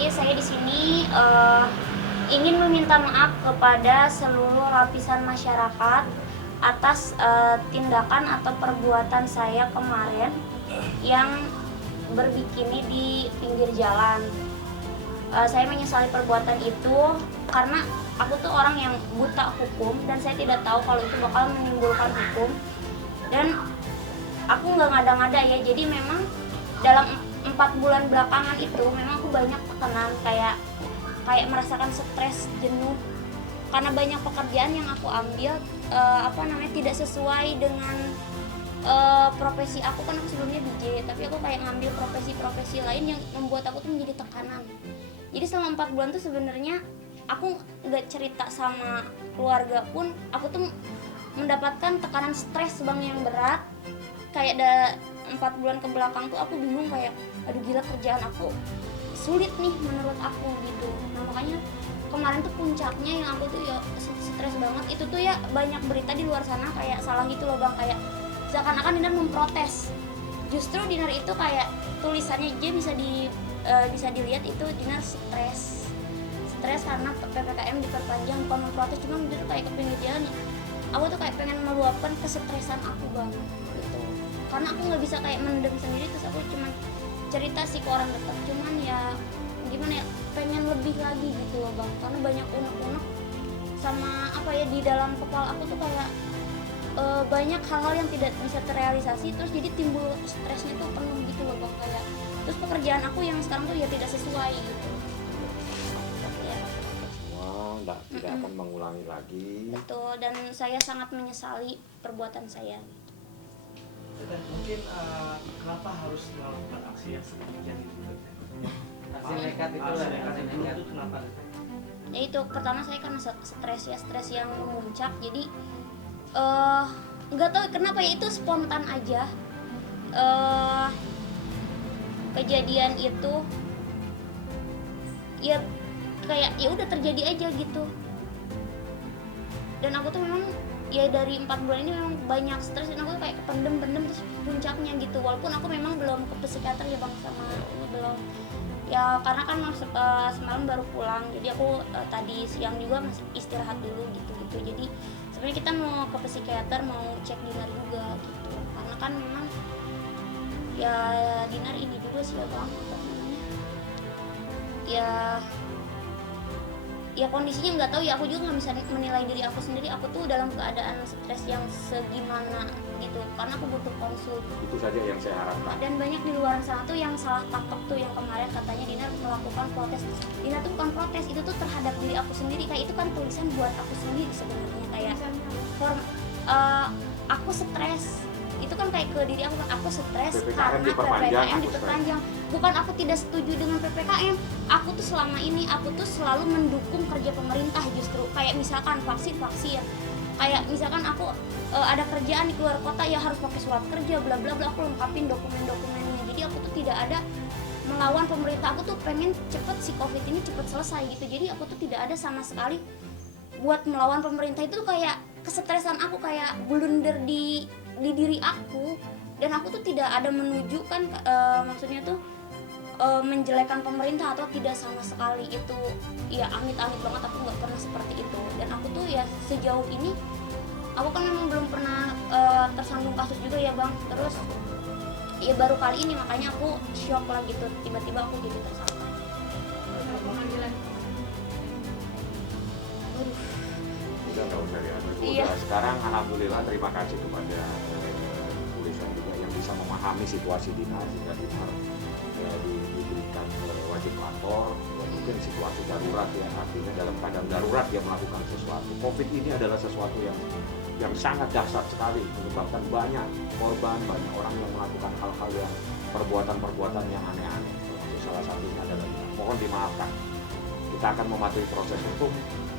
Jadi saya di sini ingin meminta maaf kepada seluruh lapisan masyarakat atas tindakan atau perbuatan saya kemarin yang berbikini di pinggir jalan. Saya menyesali perbuatan itu karena aku tuh orang yang buta hukum dan saya tidak tahu kalau itu bakal menimbulkan hukum. Dan aku nggak ngada-ngada ya, jadi memang dalam 4 bulan belakangan itu memang aku banyak tekanan, kayak merasakan stres, jenuh karena banyak pekerjaan yang aku ambil tidak sesuai dengan profesi aku. Kan aku sebelumnya DJ, tapi aku kayak ngambil profesi-profesi lain yang membuat aku tuh menjadi tekanan. Jadi selama 4 bulan tuh sebenarnya aku nggak cerita sama keluarga pun, aku tuh mendapatkan tekanan stres yang berat. Kayak 4 bulan ke belakang tuh aku bingung, kayak aduh gila, kerjaan aku sulit nih menurut aku gitu. Nah makanya kemarin tuh puncaknya yang aku tuh ya stres banget itu tuh ya, banyak berita di luar sana kayak salah gitu loh bang, kayak seakan-akan Dinar memprotes. Justru Dinar itu kayak tulisannya aja bisa dilihat itu Dinar stres karena PPKM diperpanjang, bukan memprotes, cuma Dinar kayak kepingin jalan ya. Aku tuh kayak pengen meluapkan kesetresan aku bang gitu, karena aku nggak bisa kayak mendem sendiri, terus aku cuman cerita sih ke orang dekat, cuman ya gimana ya, pengen lebih lagi gitu loh bang, karena banyak unek-unek sama di dalam kepala aku tuh kayak banyak hal-hal yang tidak bisa terrealisasi, terus jadi timbul stresnya tuh penuh gitu loh bang, kayak terus pekerjaan aku yang sekarang tuh ya tidak sesuai gitu ya. Semua tidak akan mengulangi lagi. Betul, dan saya sangat menyesali perbuatan saya. Dan mungkin kenapa harus melakukan aksi yang sedemikian itu? Aksi nekat itu lah, aksi nekat itu kenapa? Ya itu pertama saya karena stres yang memuncak, jadi nggak tahu kenapa ya, itu spontan aja. Kejadian itu ya kayak ya udah terjadi aja gitu, dan aku tuh memang ya dari 4 bulan ini memang banyak stres, dan aku kayak kependem terus puncaknya gitu. Walaupun aku memang belum ke psikiater ya bang, sama ini belum ya, karena kan semalam baru pulang, jadi aku tadi siang juga masih istirahat dulu gitu. Jadi sebenarnya kita mau ke psikiater, mau cek Dinar juga gitu, karena kan memang ya Dinar ini juga sih ya bang, ya kondisinya nggak tahu ya, aku juga nggak bisa menilai diri aku sendiri, aku tuh dalam keadaan stres yang segimana gitu, karena aku butuh konsul. Itu saja yang saya harapkan. Dan banyak di luar sana tuh yang salah tangkap tuh, yang kemarin katanya Dinar melakukan protes. Dinar tuh bukan protes, itu tuh terhadap diri aku sendiri, kayak itu kan tulisan buat aku sendiri sebenarnya, kayak aku stres, itu kan kayak ke diri aku stres karena PPKM diperpanjang. Bukan aku tidak setuju dengan PPKM, aku tuh selama ini aku tuh selalu mendukung kerja pemerintah. Justru kayak misalkan vaksin, kayak misalkan aku ada kerjaan di luar kota ya harus pakai surat kerja bla bla bla, aku lengkapin dokumennya. Jadi aku tuh tidak ada melawan pemerintah, aku tuh pengen cepet si COVID ini cepet selesai gitu. Jadi aku tuh tidak ada sama sekali buat melawan pemerintah. Itu tuh kayak kesetresan aku, kayak blunder di diri aku, dan aku tuh tidak ada menunjukkan maksudnya tuh menjelekan pemerintah atau tidak sama sekali. Itu ya amit-amit banget, aku nggak pernah seperti itu. Dan aku tuh ya sejauh ini aku kan memang belum pernah tersandung kasus juga ya bang, terus ya baru kali ini, makanya aku shock lah gitu, tiba-tiba aku jadi tersangka. Udah nggak usah ya. Iya. Sekarang alhamdulillah terima kasih kepada polisian juga yang bisa memahami situasi Dinar, sehingga Dinar diberikan wajib lapor. Mungkin situasi darurat ya, artinya dalam keadaan darurat dia melakukan sesuatu. COVID ini adalah sesuatu yang sangat dahsyat sekali, menyebabkan banyak korban, banyak orang yang melakukan hal-hal yang perbuatan yang aneh-aneh. Salah satunya adalah mohon dimaafkan. Kita akan mematuhi proses hukum,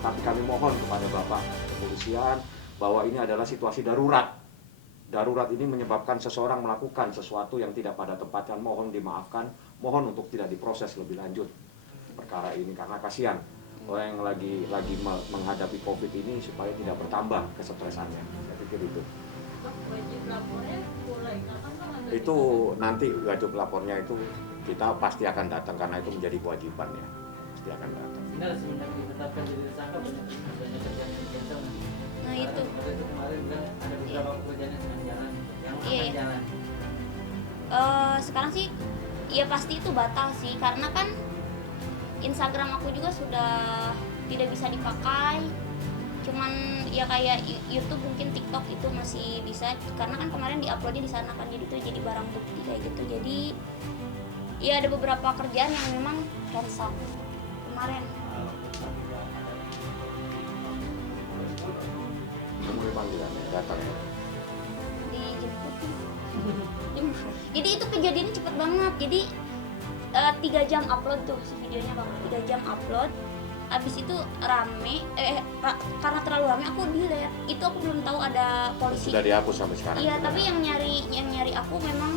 tapi kami mohon kepada Bapak kepolisian bahwa ini adalah situasi darurat. Darurat ini menyebabkan seseorang melakukan sesuatu yang tidak pada tempatnya. Mohon dimaafkan, mohon untuk tidak diproses lebih lanjut perkara ini, karena kasihan orang yang lagi menghadapi COVID ini supaya tidak bertambah kesetresannya. Saya pikir itu. Wajib lapornya mulai kapan? Itu nanti wajib lapornya itu kita pasti akan datang karena itu menjadi kewajiban ya, pasti akan datang. Benar sebenarnya ditetapkan jadi tersangka banyak kerjaan yang cancel. Nah itu. Seperti itu kemarin bilang ada beberapa pekerjaan yang sedang jalan, yang akan Iya. jalan. Sekarang sih ya pasti itu batal sih, karena kan Instagram aku juga sudah tidak bisa dipakai. Cuman ya kayak YouTube, mungkin TikTok itu masih bisa, karena kan kemarin diuploadnya di sana kan, jadi itu jadi barang bukti kayak gitu. Jadi ya ada beberapa kerjaan yang memang cancel kemarin. Mulai panggilan datang ya. Dijemput. Jadi itu kejadiannya cepet banget. Jadi 3 jam upload tuh si videonya bang, 3 jam upload. Abis itu rame, karena terlalu rame aku delete. Itu aku belum tahu ada polisi. Sudah dihapus sampai sekarang. Iya, tapi yang nyari aku memang,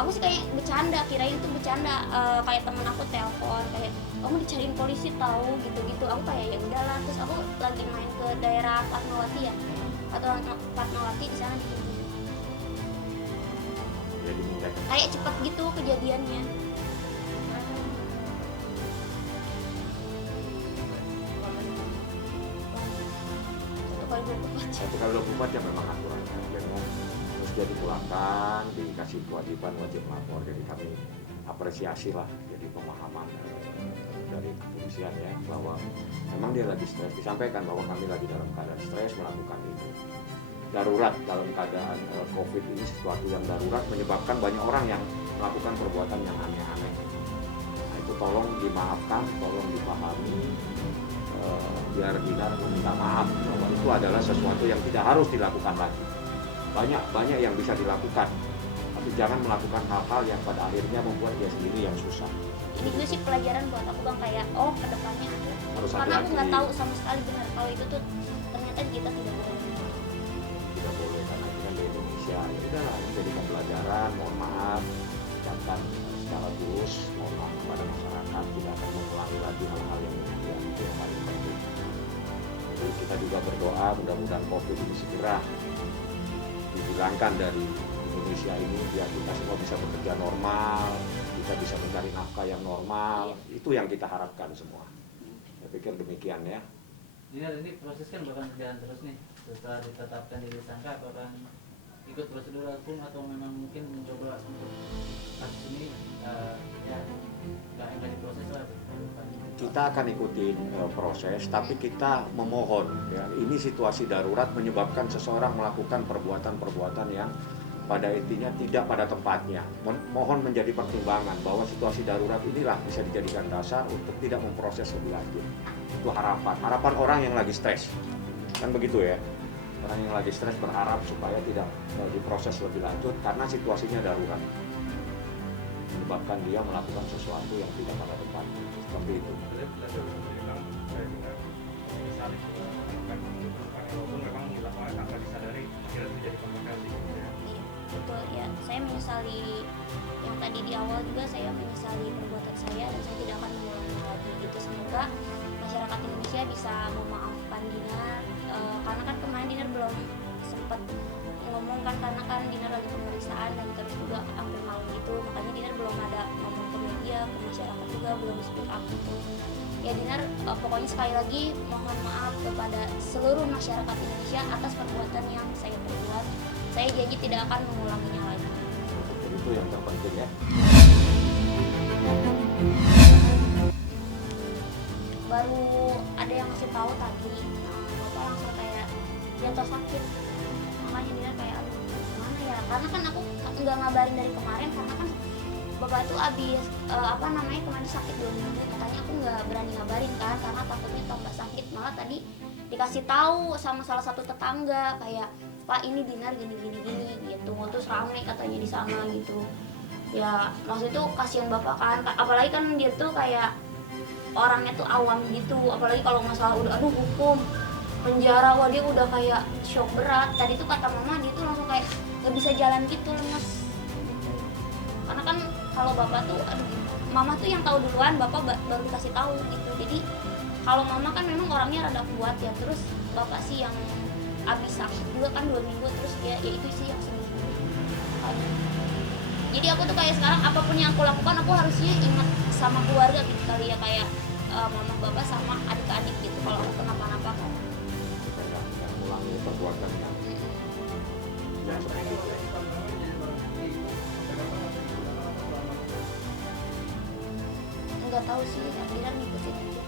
aku sih kayak bercanda, kirain itu bercanda. Kayak temen aku telepon kayak, kamu dicariin polisi tahu gitu-gitu. Aku kayak ya udahlah. Terus aku lagi main ke daerah Fatmawati ya, atau Fatmawati di sana gitu. Jadi minta Kayak cepet gitu kejadiannya. satu kali 24 ya memang aturannya, memang harus jadi pulangkan, dikasih kewajiban wajib lapor. Jadi kami apresiasi lah, jadi pemahaman dari kepolisian ya, bahwa memang dia lagi stres, disampaikan bahwa kami lagi dalam keadaan stres melakukan ini. Darurat dalam keadaan COVID ini, sesuatu yang darurat menyebabkan banyak orang yang melakukan perbuatan yang aneh-aneh. Nah, itu tolong dimaafkan, tolong dipahami, biar Dinar meminta maaf bahwa itu adalah sesuatu yang tidak harus dilakukan lagi. Banyak yang bisa dilakukan, tapi jangan melakukan hal-hal yang pada akhirnya membuat dia sendiri yang susah. Ini juga sih pelajaran buat aku bang, kayak oh kedepannya ada. Harus Karena aku nggak hati-hati. tahu sama sekali benar kalau itu tuh ternyata kita tidak boleh. Tidak boleh karena ini kan di Indonesia. Ya udah, ini jadi pembelajaran. Mohon maaf, ucapkan secara tulus mohon maaf kepada masyarakat, tidak akan mengulangi lagi hal-hal yang demikian. Itu yang paling penting. Jadi kita juga berdoa mudah-mudahan COVID ini segera dihilangkan dari Indonesia ini, biar kita semua bisa bekerja normal, kita bisa mencari nafkah yang normal. Itu yang kita harapkan semua. Saya pikir demikian ya. Ini proses kan bakal berjalan terus nih setelah ditetapkan jadi tersangka, apakah ikut prosedur hukum atau memang mungkin mencoba untuk kasus ini ya nggak diproses lah ke depan. Kita akan ikutin proses, tapi kita memohon ya, ini situasi darurat menyebabkan seseorang melakukan perbuatan-perbuatan yang pada intinya tidak pada tempatnya. Mohon menjadi pertimbangan bahwa situasi darurat inilah bisa dijadikan dasar untuk tidak memproses lebih lanjut. Itu harapan orang yang lagi stres, kan begitu ya. Orang yang lagi stres berharap supaya tidak diproses lebih lanjut karena situasinya darurat, menyebabkan dia melakukan sesuatu yang tidak pada tempatnya. Seperti itu. Iya, betul ya. Saya menyesali yang tadi di awal juga, saya menyesali perbuatan saya dan saya tidak akan mengulangi lagi gitu. Semoga masyarakat Indonesia bisa memaafkan Dinar, karena kan kemarin Dinar belum sempat ngomong kan, karena kan Dinar lagi pemeriksaan dan terus juga hampir malam gitu, makanya Dinar belum ada ngomong ke media, ke masyarakat juga belum speak up gitu. Ya Dinar, pokoknya sekali lagi mohon maaf kepada seluruh masyarakat Indonesia atas perbuatan yang saya perbuat. Saya janji tidak akan mengulanginya lagi. Jadi itu yang terpenting ya. Baru ada yang ngasih tahu tadi, bapak langsung kayak jatuh sakit. Makanya dia kayak aduh gimana ya, karena kan aku nggak ngabarin dari kemarin, karena kan bapak itu abis kemarin sakit 2 minggu. Makanya aku nggak berani ngabarin kan, karena takutnya tambah sakit. Malah tadi dikasih tahu sama salah satu tetangga kayak, Pak ini Dinar gini gitu. Terus rame katanya di sana gitu. Ya maksud itu kasihan bapak kan, apalagi kan dia tuh kayak orangnya tuh awam gitu, apalagi kalau masalah udah aduh hukum penjara, wah dia udah kayak shock berat. Tadi tuh kata mama dia tuh langsung kayak nggak bisa jalan gitu, lemes. Karena kan kalau bapak tuh aduh, mama tuh yang tahu duluan, bapak baru dikasih tahu gitu. Jadi kalau mama kan memang orangnya rada kuat ya, terus bapak sih yang abis sakit juga kan 2 minggu, terus ya itu sih yang sedih. Jadi aku tuh kayak sekarang apapun yang aku lakukan aku harusnya ingat sama keluarga gitu kali ya, kayak mama bapak sama adik-adik gitu kalau aku kenapa-napa kan. Supaya nggak mengulangi perbuatan yang seperti itu. Nggak tahu sih, Dinar ngikutin aja.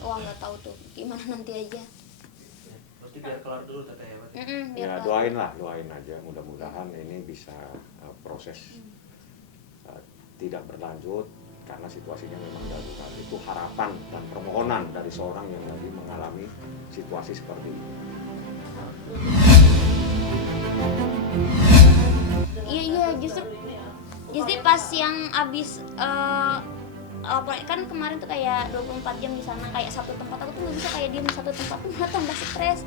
Wah nggak tahu tuh, gimana nanti aja. Berarti biar keluar dulu teteh ya, Pak. Biar Ya kelar. doain aja, mudah-mudahan ini bisa proses tidak berlanjut karena situasinya memang darurat. Itu harapan dan permohonan dari seorang yang lagi mengalami situasi seperti ini. Iya justru pas yang abis kan kemarin tuh kayak 24 jam di sana, kayak satu tempat aku tuh nggak bisa kayak diem di satu tempat tuh, malah tambah stres.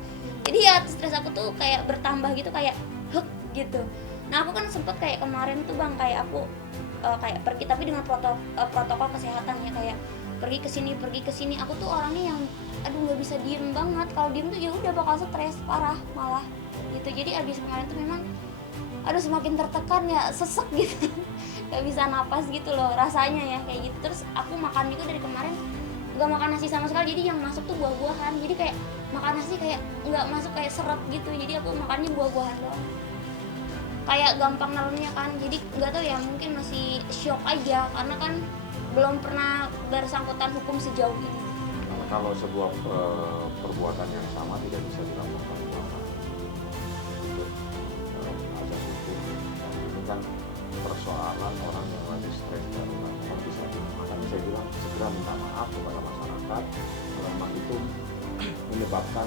Jadi ya stres aku tuh kayak bertambah gitu, kayak hek gitu. Nah aku kan sempet kayak kemarin tuh bang, kayak aku kayak pergi tapi dengan protokol kesehatan ya, kayak pergi ke sini. Aku tuh orangnya yang aduh nggak bisa diem banget. Kalau diem tuh ya udah bakal stres parah malah gitu. Jadi abis kemarin tuh memang aduh semakin tertekan ya, sesek gitu. Gak bisa napas gitu loh rasanya ya kayak gitu. Terus aku makan juga dari kemarin nggak makan nasi sama sekali, jadi yang masuk tuh buah-buahan. Jadi kayak makan nasi kayak nggak masuk, kayak seret gitu. Jadi aku makannya buah-buahan doang, kayak gampang nelennya kan. Jadi nggak tahu ya, mungkin masih shock aja karena kan belum pernah bersangkutan hukum sejauh ini. Kalau sebuah perbuatan yang sama tidak bisa dilakukan ulama untuk azas hukum, dan itu kan persoalan orang yang lagi stres dan orang bisa. Makanya saya bilang segera minta maaf kepada masyarakat kalau memang itu menyebabkan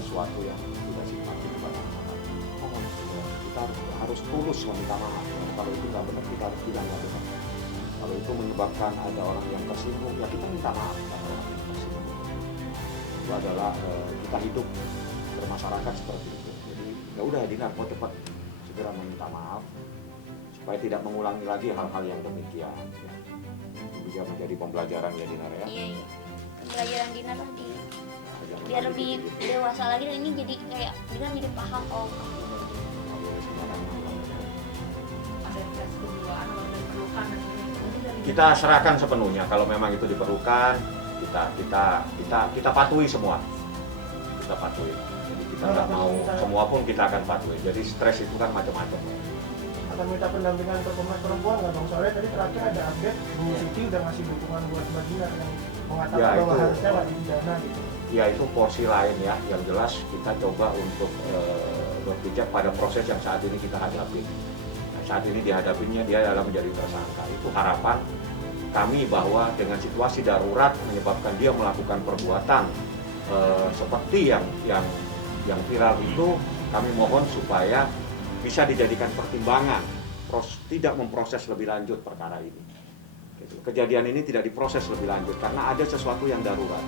sesuatu yang tidak simpati kepada masyarakat. Mohon kita harus tulus meminta maaf. Kalau itu nggak benar, kita harus bilang nggak benar. Kalau itu menyebabkan ada orang yang tersinggung, ya kita minta maaf kepada orang yang tersinggung. Itu adalah kita hidup bermasyarakat seperti itu. Jadi ya udah Dinar, mau cepat segera meminta maaf supaya tidak mengulangi lagi hal-hal yang demikian. Ya. Itu bisa menjadi pembelajaran ya Dinar ya. Iya pembelajaran Dinar lah Jangan biar lagi lebih gitu-gitu. dewasa lagi, dan ini jadi kayak Dinar jadi paham Nggak boleh sembarangan. Ada tes kejiwaan atau ada perlukan dan mungkin dari Kita serahkan sepenuhnya kalau memang itu diperlukan, kita patuhi semua. Kita patuhi. Jadi kita nggak mau semua pun kita akan patuhi. Jadi stres itu kan macam-macam. akan minta pendampingan ke Komnas Perempuan nggak bang? Soalnya tadi terakhir ada update Bu Siti udah ngasih dukungan buat Mbak Dinar yang mengatakan Ya, bahwa itu. harusnya nggak dipidana gitu. Ya itu porsi lain ya. Yang jelas kita coba untuk berpijak pada proses yang saat ini kita hadapi. Nah, saat ini dihadapinya dia dalam menjadi tersangka. Itu harapan kami bahwa dengan situasi darurat menyebabkan dia melakukan perbuatan seperti yang viral itu, kami mohon supaya bisa dijadikan pertimbangan, tidak memproses lebih lanjut perkara ini. Gitu. Kejadian ini tidak diproses lebih lanjut karena ada sesuatu yang darurat.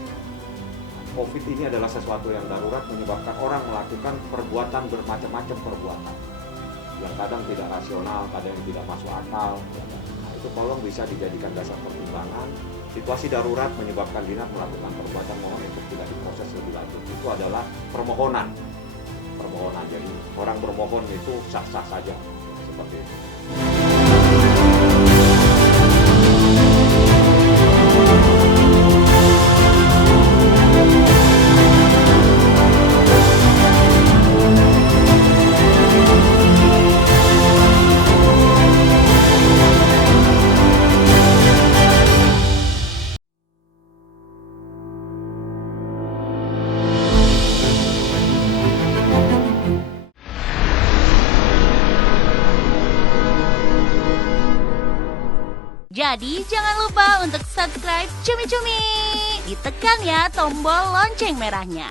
COVID ini adalah sesuatu yang darurat menyebabkan orang melakukan perbuatan bermacam-macam perbuatan yang kadang tidak rasional, kadang yang tidak masuk akal. Nah, itu tolong bisa dijadikan dasar pertimbangan. Situasi darurat menyebabkan Dinar melakukan perbuatan, mohon untuk tidak diproses lebih lanjut. Itu adalah permohonan. Jadi orang bermohon itu sah-sah saja seperti itu. Jadi jangan lupa untuk subscribe Cumi Cumi. Ditekan ya tombol lonceng merahnya.